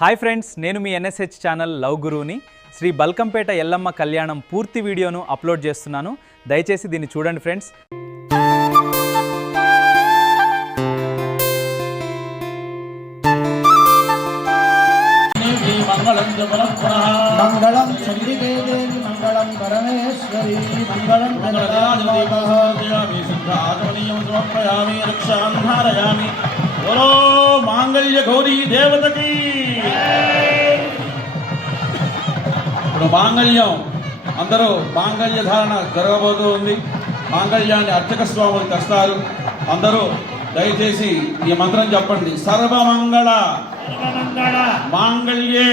Hi friends, నేను మీ ఎన్ఎస్హెచ్ channel love గురువుని. శ్రీ బల్కంపేట ఎల్లమ్మ కళ్యాణం పూర్తి వీడియోను అప్లోడ్ చేస్తున్నాను. దయచేసి దీన్ని చూడండి ఫ్రెండ్స్. మంగళం చండికే దేవి మంగళం పరమేశ్వరి మంగళం సమర్పయామి రక్షాం ధారయామి. ఓ మాంగళ్య గౌరీ దేవతకి. ఇప్పుడు మాంగళ్యం అందరూ మాంగళ్య ధారణ జరగబోతూ ఉంది. మాంగళ్యాన్ని అర్చక స్వాములు తెస్తారు. అందరూ దయచేసి ఈ మంత్రం చెప్పండి. సర్వమంగళ మాంగళ్యే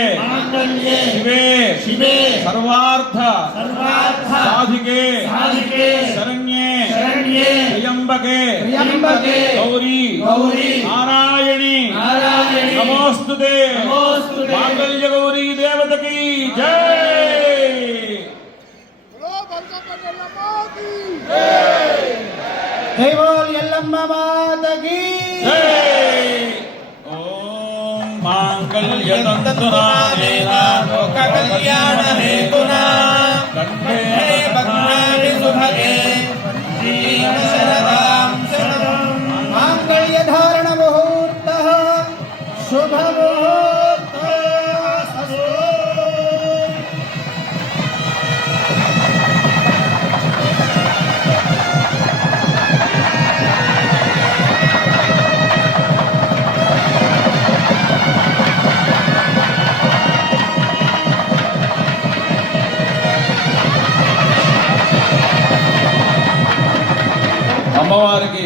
శివే సర్వార్థ సాధికే శరణ్యే త్ర్యంబకే గౌరీ నారాయణి నమోస్తుతే. మాంగళ్య గౌరీ దేవతకి జై. జై బోల్ ఎల్లమ్మ మాతకి జై. ఓం మాంగళ్యతంతునా లోక కళ్యాణ హేతునా కంఠే భద్రాణి సుభగే జీవన శరదాం శరణం. మాంగళ్య ధారణ ముహూర్తః శుభ ముహూర్తః అస్తు. అమ్మవారికి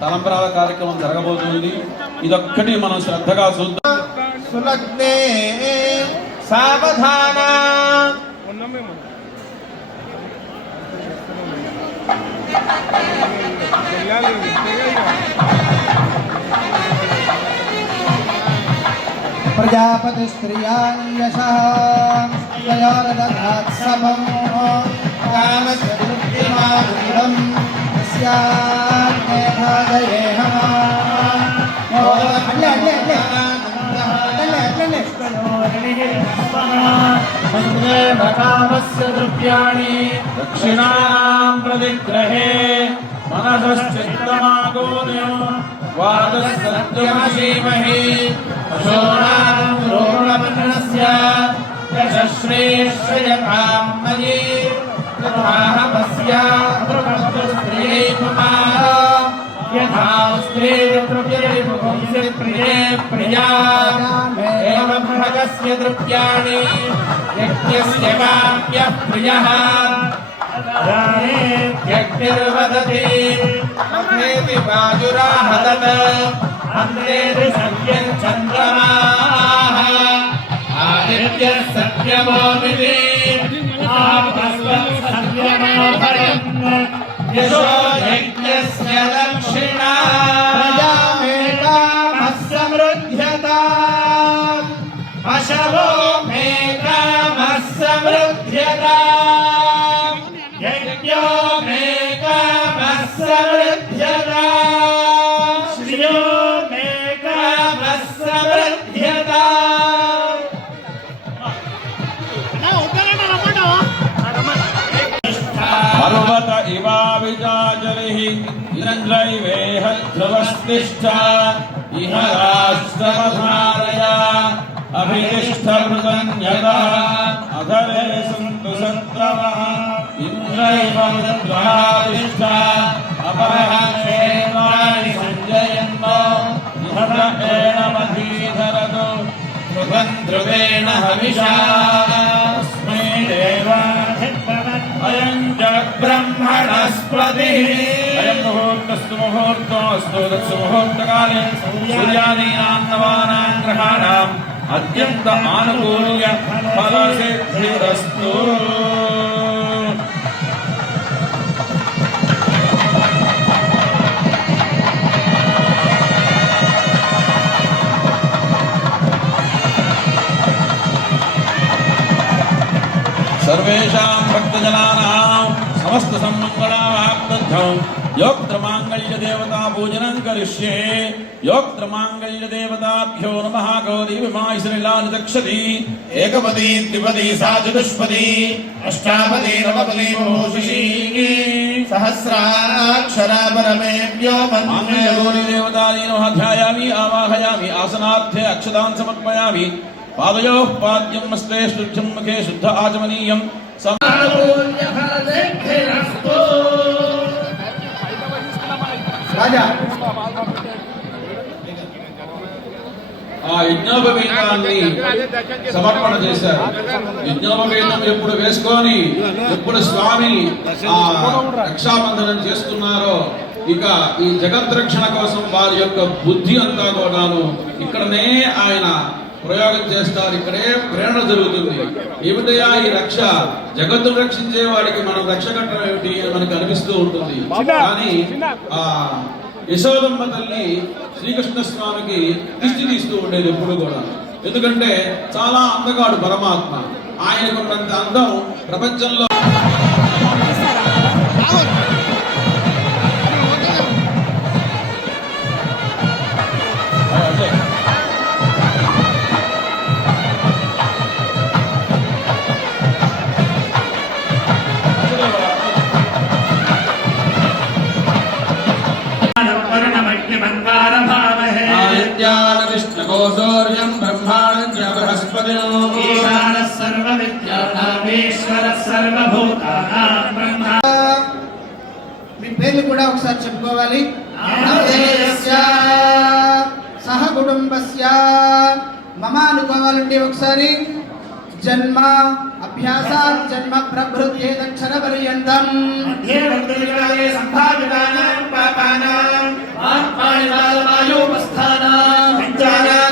తలంబరాల కార్యక్రమం జరగబోతుంది. ఇదొక్కటి మనం శ్రద్ధగా చూద్దాం. సులగ్నే సావధాన. ప్రజాపతి స్త్రియాన్ యశః యయారదనాత్సవం కామస్వరూపిమారుణం దక్షిణాం ప్రతిగ్రహే మనసశ్చిత్తమాగోన్యో వాదసత్యమసీమహి అశోణాం రోణమన్నస్య యశ్రేష్యయతాం మయీ ద్రవ్యాణి యజ్ఞస్య కామ్యః ప్రియః యజ్ఞర్వదతి మహేతి వాజురాహతత్ అందేతి సత్యం చంద్రమాః ఆదిత్యః సత్యమోమితి యశో యజ్ఞస్య దక్షిణా ప్రజామేకామః సమృద్ధ్యతాం అశవో మేకామః సమృద్ధ్యతాం యజ్ఞో మేకామః సమృద్ధ్యతాం శ్రియో మేకామః సమృద్ధ్యతాం. పర్వత ఇవావిజాజలిః ఇంద్రైవేహ ధ్రువస్తిష్ఠ ఇహ రాష్ట్రమధారయ అభితిష్ఠమృతన్యతః అధరే సంతు శత్రవః ఇంద్రైవ రుద్రాదిష్ఠ అపరః క్షేత్రాణి సంజయన్నో ఇహ ఏణమధీధరతు ధ్రువం ధ్రువేణ హవిషా తస్మై అయం చ బ్రహ్మణస్పతి. అయం ముహూర్తస్తు ముహూర్తోస్తు తత్సు ముహూర్తకాలే సూర్యాదీనాం నవానాం గ్రహాణాం అత్యంత ఆనుకూల్య ఫలసిద్ధిరస్తు. సర్వేషాం భక్తజనానాం సమస్త సన్మంగళావాప్త पूजनार्थं योक्त्रमाङ्गल्यदेवता पूजनं करिष्ये योक्त्रमाङ्गल्यदेवताभ्यो नमः गौरी विमाश्रीलानिचक्षति एकपदी द्विपदी सा चतुष्पदी अष्टापदी नवपदी बहुशिषी सहस्राक्षरा परमेभ्यो वन्दे गौरी देवतायै नमः ध्यायामि आवाहयामि आसनार्थे अक्षतान् समर्पयामि पादयोः पाद्यं मस्ते शुद्धं मुखे शुद्ध आचमनीयं राजा ఆ యజ్ఞోపవీతాన్ని సమర్పణ చేశారు. యజ్ఞోపవీతం ఎప్పుడు వేసుకొని ఎప్పుడు స్వామి ఆ రక్షాబంధనం చేస్తున్నారో ఇక ఈ జగద్రక్షణ కోసం వారి యొక్క బుద్ధి అంతా కూడాను ఇక్కడనే ఆయన ప్రయోగం చేస్తారు. ఇక్కడే ప్రేరణ జరుగుతుంది. ఏమిటయా ఈ రక్ష, జగత్తును రక్షించే వాడికి మనం రక్ష కట్టడం ఏమిటి అని మనకు అనిపిస్తూ ఉంటుంది. కానీ ఆ యశోదమ్మ తల్లి శ్రీకృష్ణ స్వామికి దిష్టి తీస్తూ ఉండేది ఎప్పుడు కూడా. ఎందుకంటే చాలా అందగాడు పరమాత్మ. ఆయనకున్నంత అందం ప్రపంచంలో विष्णुकोशौर्यं ब्रह्माणं च बृहस्पतिः ईशानः सर्वविद्यानामीश्वरः सर्वभूतानां ब्रह्मा మీ పేర్లు కూడా ఒకసారి చెప్పుకోవాలి. నామధేయస్య సహ కుటుంబస్య మమ అనుకోవాలండి ఒకసారి. జన్మ అభ్యాసాత్ జన్మ ప్రభృత్యేదక్షర పర్యంతం మధ్యే వర్తమానే సంభావితానాం పాపానాం ఆత్మానివాయోపస్థానాం పంచానాం